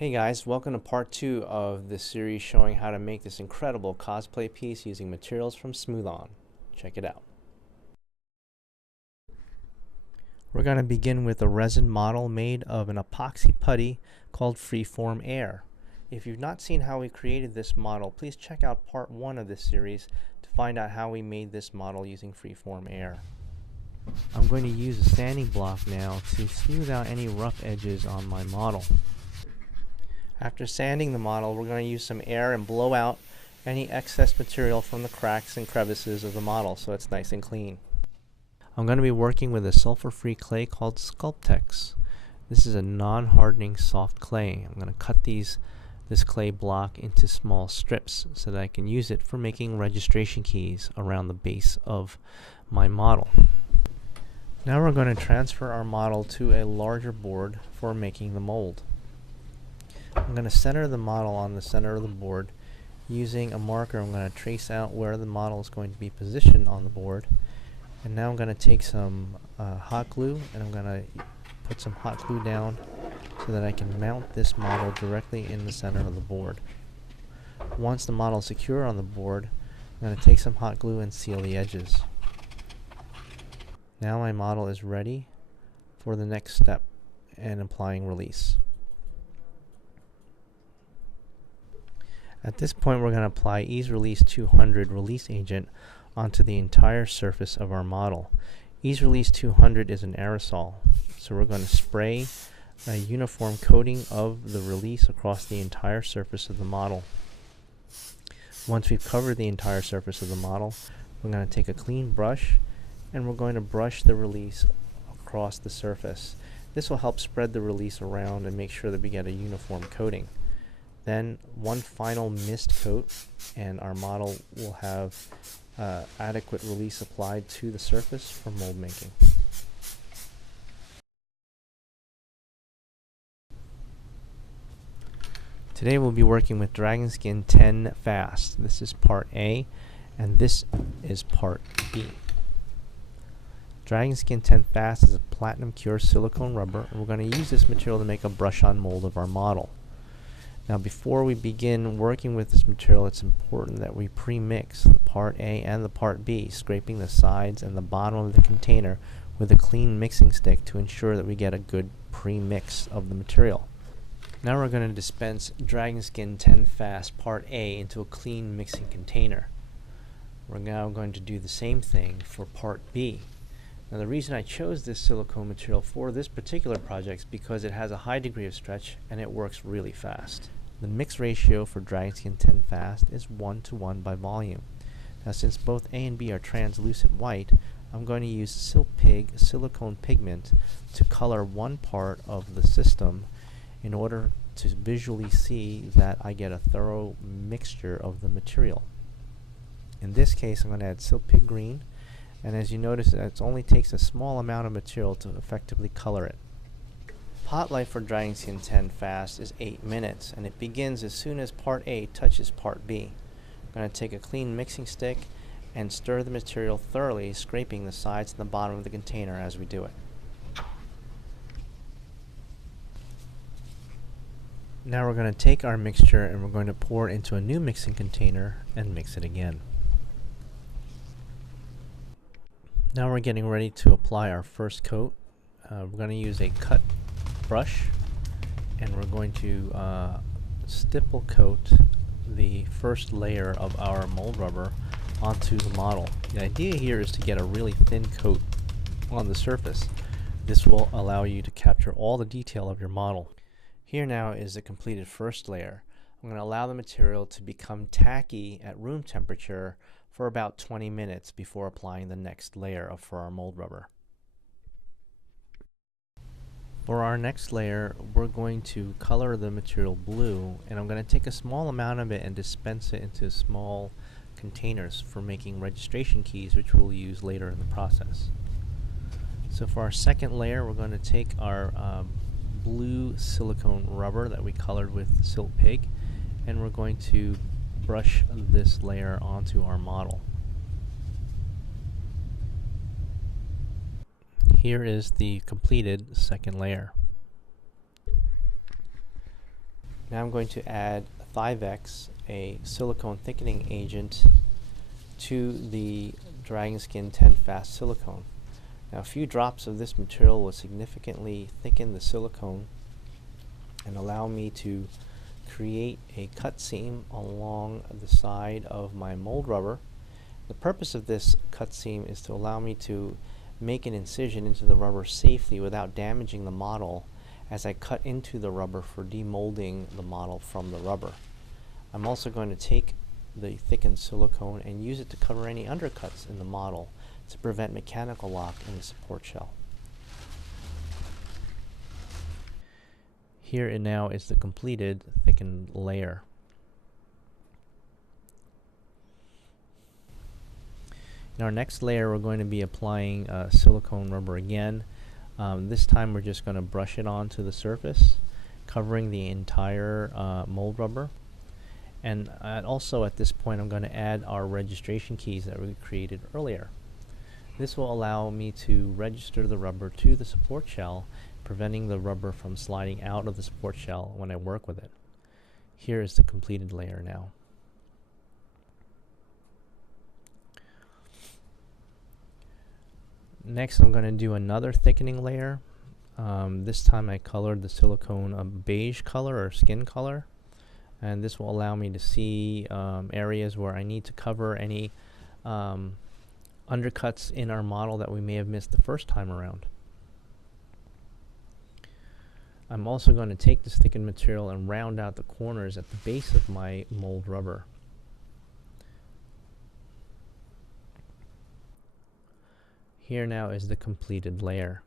Hey guys, welcome to part 2 of this series showing how to make this incredible cosplay piece using materials from Smooth On. Check it out. We're going to begin with a resin model made of an epoxy putty called Freeform Air. If you've not seen how we created this model, please check out part 1 of this series to find out how we made this model using Freeform Air. I'm going to use a sanding block now to smooth out any rough edges on my model. After sanding the model, we're going to use some air and blow out any excess material from the cracks and crevices of the model so it's nice and clean. I'm going to be working with a sulfur-free clay called Sculptex. This is a non-hardening soft clay. I'm going to cut this clay block into small strips so that I can use it for making registration keys around the base of my model. Now we're going to transfer our model to a larger board for making the mold. I'm going to center the model on the center of the board. Using a marker, I'm going to trace out where the model is going to be positioned on the board. And now I'm going to take some hot glue and I'm going to put some hot glue down so that I can mount this model directly in the center of the board. Once the model is secure on the board, I'm going to take some hot glue and seal the edges. Now my model is ready for the next step and applying release. At this point, we're going to apply Ease Release 200 release agent onto the entire surface of our model. Ease Release 200 is an aerosol, so we're going to spray a uniform coating of the release across the entire surface of the model. Once we've covered the entire surface of the model, we're going to take a clean brush and we're going to brush the release across the surface. This will help spread the release around and make sure that we get a uniform coating. Then one final mist coat and our model will have adequate release applied to the surface for mold making. Today we'll be working with Dragon Skin 10 Fast. This is part A and this is part B. Dragon Skin 10 Fast is a platinum cure silicone rubber, and we're going to use this material to make a brush-on mold of our model. Now before we begin working with this material, it's important that we pre-mix the part A and the part B, scraping the sides and the bottom of the container with a clean mixing stick to ensure that we get a good pre-mix of the material. Now we're going to dispense Dragon Skin 10 Fast part A into a clean mixing container. We're now going to do the same thing for part B. Now the reason I chose this silicone material for this particular project is because it has a high degree of stretch and it works really fast. The mix ratio for Dragon Skin 10 Fast is 1:1 by volume. Now since both A and B are translucent white, I'm going to use Silpig silicone pigment to color one part of the system in order to visually see that I get a thorough mixture of the material. In this case, I'm going to add Silpig green, and as you notice, it only takes a small amount of material to effectively color it. Pot life for Dragon Skin 10 Fast is 8 minutes, and it begins as soon as part A touches part B. I'm going to take a clean mixing stick and stir the material thoroughly, scraping the sides and the bottom of the container as we do it. Now we're going to take our mixture and we're going to pour it into a new mixing container and mix it again. Now we're getting ready to apply our first coat. We're going to use a cut brush and we're going to stipple coat the first layer of our mold rubber onto the model. The idea here is to get a really thin coat on the surface. This will allow you to capture all the detail of your model. Here now is the completed first layer. I'm going to allow the material to become tacky at room temperature for about 20 minutes before applying the next layer for our mold rubber. For our next layer, we're going to color the material blue, and I'm going to take a small amount of it and dispense it into small containers for making registration keys, which we'll use later in the process. So for our second layer, we're going to take our blue silicone rubber that we colored with Silpig, and we're going to brush this layer onto our model. Here is the completed second layer. Now I'm going to add Thivex, a silicone thickening agent, to the Dragon Skin 10 Fast silicone. Now a few drops of this material will significantly thicken the silicone and allow me to create a cut seam along the side of my mold rubber. The purpose of this cut seam is to allow me to make an incision into the rubber safely without damaging the model as I cut into the rubber for demolding the model from the rubber. I'm also going to take the thickened silicone and use it to cover any undercuts in the model to prevent mechanical lock in the support shell. Here and now is the completed thickened layer. In our next layer, we're going to be applying silicone rubber again. This time we're just going to brush it onto the surface, covering the entire mold rubber. And also at this point I'm going to add our registration keys that we created earlier. This will allow me to register the rubber to the support shell, preventing the rubber from sliding out of the support shell when I work with it. Here is the completed layer now. Next I'm going to do another thickening layer. This time I colored the silicone a beige color or skin color, and this will allow me to see areas where I need to cover any undercuts in our model that we may have missed the first time around. I'm also going to take this thickened material and round out the corners at the base of my mold rubber. Here now is the completed layer.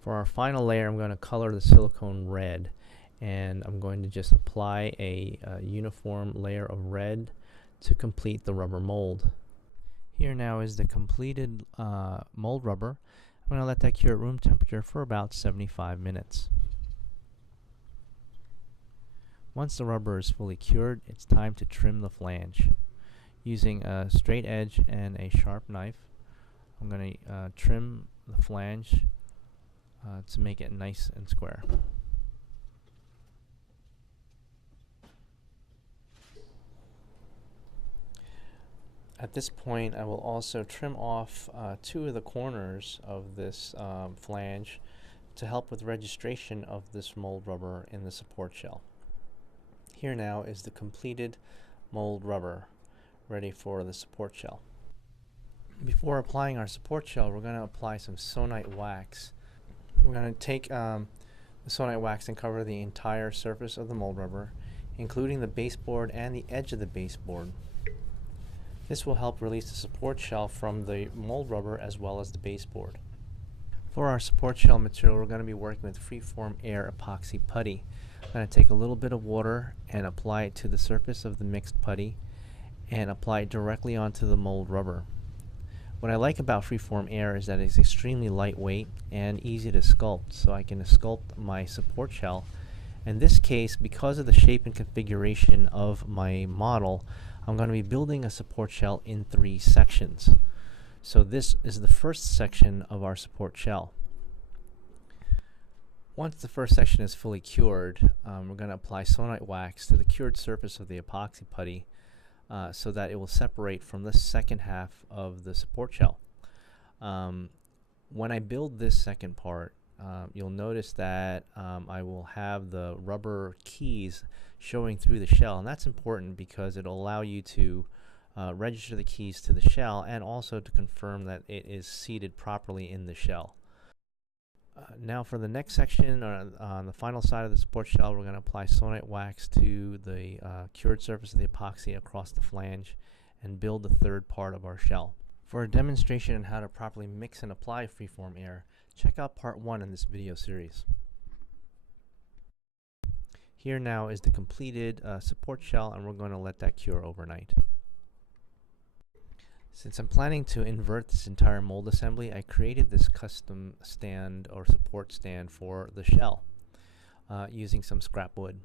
For our final layer, I'm going to color the silicone red, and I'm going to just apply a uniform layer of red to complete the rubber mold. Here now is the completed mold rubber. I'm going to let that cure at room temperature for about 75 minutes. Once the rubber is fully cured, it's time to trim the flange. Using a straight edge and a sharp knife, I'm going to trim the flange to make it nice and square. At this point, I will also trim off two of the corners of this flange to help with registration of this mold rubber in the support shell. Here now is the completed mold rubber ready for the support shell. Before applying our support shell, we're going to apply some sonite wax. We're going to take the sonite wax and cover the entire surface of the mold rubber, including the baseboard and the edge of the baseboard. This will help release the support shell from the mold rubber as well as the baseboard. For our support shell material, we're going to be working with freeform air epoxy putty. I'm going to take a little bit of water and apply it to the surface of the mixed putty and apply it directly onto the mold rubber. What I like about freeform air is that it's extremely lightweight and easy to sculpt, so I can sculpt my support shell. In this case, because of the shape and configuration of my model, I'm going to be building a support shell in 3 sections. So this is the first section of our support shell. Once the first section is fully cured, we're going to apply sonite wax to the cured surface of the epoxy putty so that it will separate from the second half of the support shell. When I build this second part, you'll notice that I will have the rubber keys showing through the shell, and that's important because it'll allow you to register the keys to the shell and also to confirm that it is seated properly in the shell. Now for the next section, on the final side of the support shell, we're going to apply sonite wax to the cured surface of the epoxy across the flange and build the third part of our shell. For a demonstration on how to properly mix and apply freeform air, check out part 1 in this video series. Here now is the completed support shell, and we're going to let that cure overnight. Since I'm planning to invert this entire mold assembly, I created this custom stand or support stand for the shell using some scrap wood.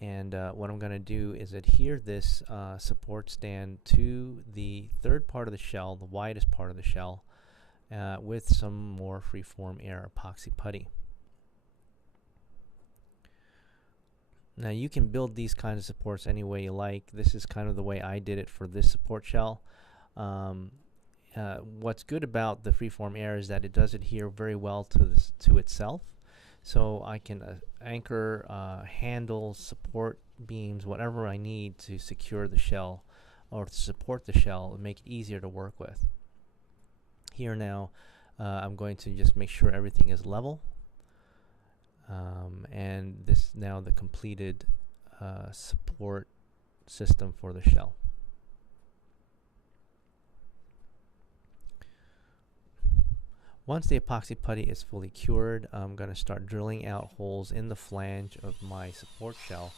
And what I'm going to do is adhere this support stand to the third part of the shell, the widest part of the shell, with some more freeform air epoxy putty. Now you can build these kinds of supports any way you like. This is kind of the way I did it for this support shell. What's good about the freeform air is that it does adhere very well to itself. So I can anchor, handles, support beams, whatever I need to secure the shell or to support the shell and make it easier to work with. Here now, I'm going to just make sure everything is level. And this is now the completed support system for the shell. Once the epoxy putty is fully cured, I'm going to start drilling out holes in the flange of my support shell,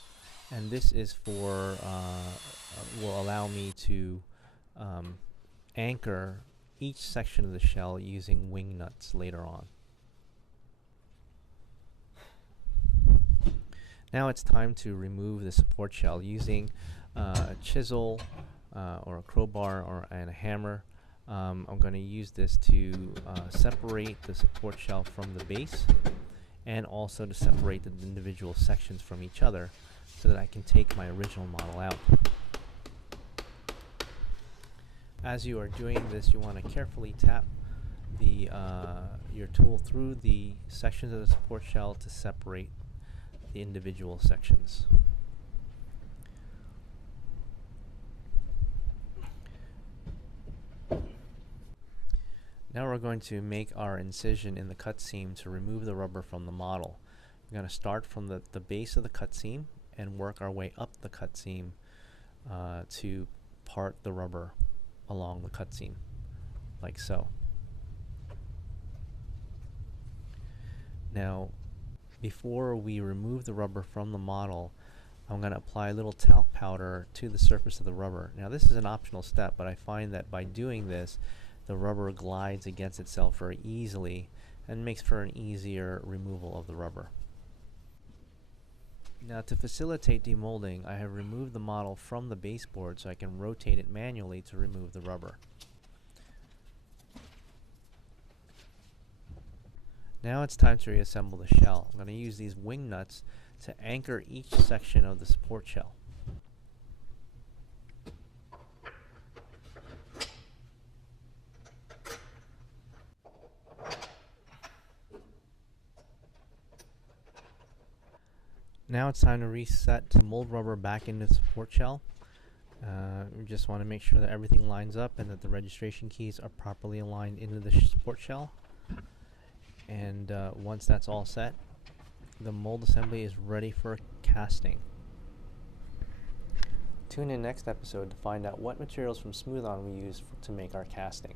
and this is for will allow me to anchor each section of the shell using wing nuts later on. Now it's time to remove the support shell using a chisel or a crowbar and a hammer. I'm going to use this to separate the support shell from the base, and also to separate the individual sections from each other so that I can take my original model out. As you are doing this, you want to carefully tap your tool through the sections of the support shell to separate the individual sections. Now we're going to make our incision in the cut seam to remove the rubber from the model. We're going to start from the base of the cut seam and work our way up the cut seam to part the rubber along the cut seam, like so. Now, before we remove the rubber from the model, I'm going to apply a little talc powder to the surface of the rubber. Now this is an optional step, but I find that by doing this, the rubber glides against itself very easily and makes for an easier removal of the rubber. Now to facilitate demolding, I have removed the model from the baseboard so I can rotate it manually to remove the rubber. Now it's time to reassemble the shell. I'm going to use these wing nuts to anchor each section of the support shell. Now it's time to reset the mold rubber back into the support shell. We just want to make sure that everything lines up and that the registration keys are properly aligned into the support shell. And once that's all set, the mold assembly is ready for casting. Tune in next episode to find out what materials from Smooth-On we use to make our casting.